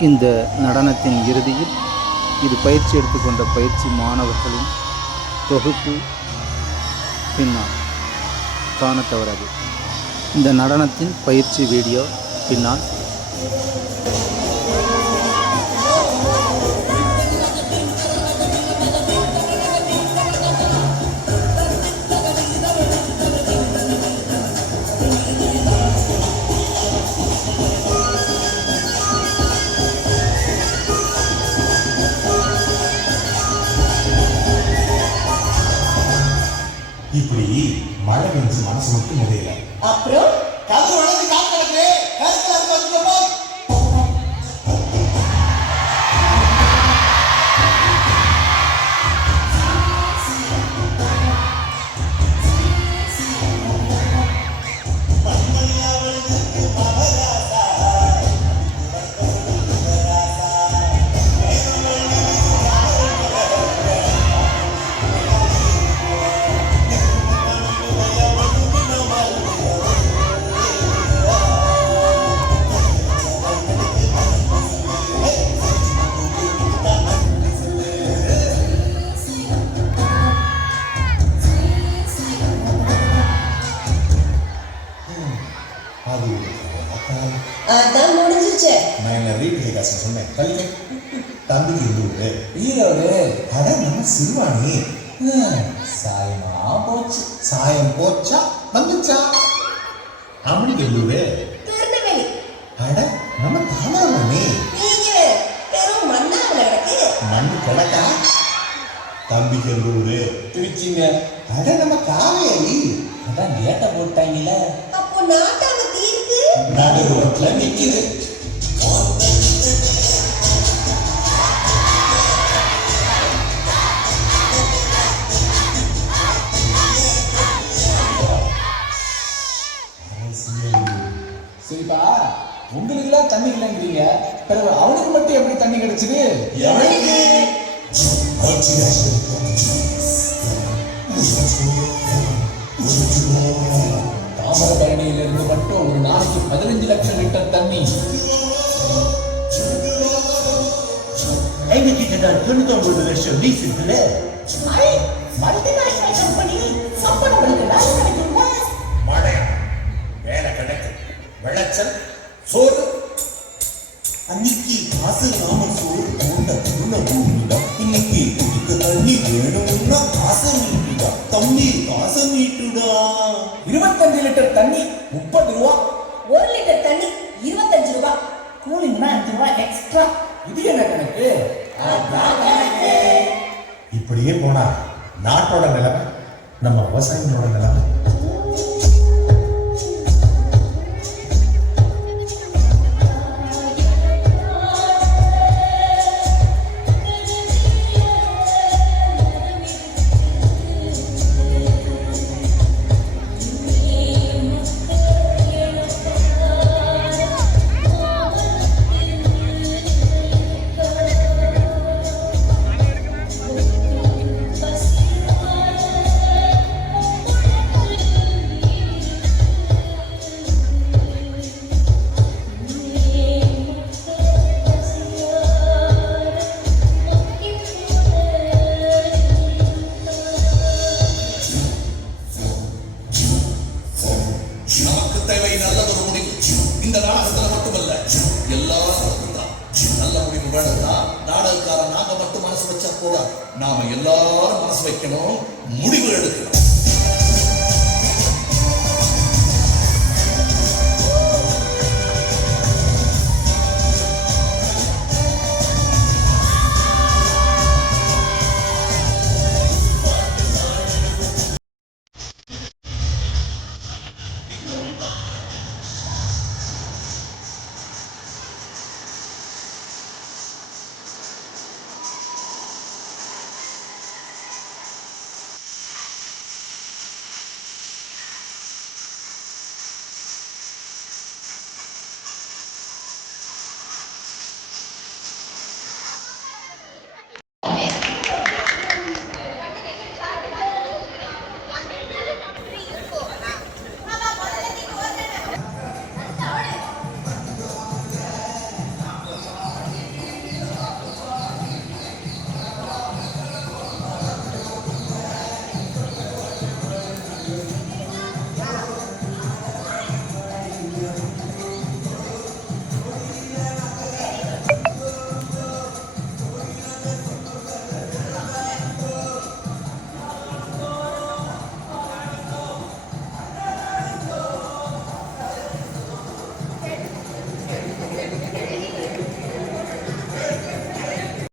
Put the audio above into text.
இந்த நடனத்தின் இறுதியில் இது பயிற்சி எடுத்துக்கொண்ட பயிற்சி மாணவர்களின் தொகுப்பு பின்னால் காண தவறாது. இந்த நடனத்தின் பயிற்சி வீடியோ பின்னால் இப்படி மழை வந்து மனசு மட்டும் முடியல அப்புறம்? அதான் முடிஞ்சிருச்சு. நான் என்ன ரீபிளே காசு சொன்னேன். கல்வி தம்பிக்கு இருந்தது ஈரோடு. அட நம்ம சிறுவாணி. சாயமா போச்சு. சாயம் போச்சா? வந்துச்சா? இருந்தது திருநெல்வேலி. அட நம்ம தானாமணி பெரும் மண்ணாமல கிடக்கு. மண்ணு கிடக்கா? தம்பிக்கு இருந்தது திருச்சிங்க. அட நம்ம காவேரி. அதான் கேட்ட போட்டாங்கல்ல. அப்போ நாட்டாம நடு ரோட்ல நிக்குது சரிப்பா உங்களுக்கு எல்லாம் தண்ணி இல்லைங்கிறீங்க. பிறகு அவனுக்கு மட்டும் எப்படி தண்ணி கிடைச்சது? இருந்து மட்டும் ஒரு நாளைக்கு பதினஞ்சு லட்சம் லிட்டர் தண்ணி. எங்க கிட்ட தான் தொண்ணூத்தொன்பது வருஷம் லீஸ் இருக்குல்ல மல்டிநேஷனல் கம்பெனி சம்பளம் கிடைக்குமா? மழை வேலை கிடக்கு விளைச்சல் சோறு. அன்னைக்கு காசு இல்லாமல் சோறு புள்ள பூமியில இன்னைக்கு குடிக்க தண்ணி வேணும்னா காசை நீட்டுடா. தம்பி காசை நீட்டுடா. இருபத்தஞ்சு லிட்டர் தண்ணி முப்பது ரூபா. ஒரு லிட்டர் தண்ணி இருபத்தஞ்சு ரூபாய் கூலிங்னா அஞ்சு ரூபாய் எக்ஸ்ட்ரா இது என்ன கணக்கு. இப்படியே போனா நாட்டோட நிலைமை நம்ம விவசாயிகளோட நிலைமை. இந்த நாடகத்துல மட்டுமல்ல எல்லாரும் தான் நல்ல முடிவு வேணும்னா நாடகக்காரன் நாங்க மட்டும் மனசு வச்சா போதா நாம எல்லாரும் மனசு வைக்கணும் முடிவு எடுக்கணும்.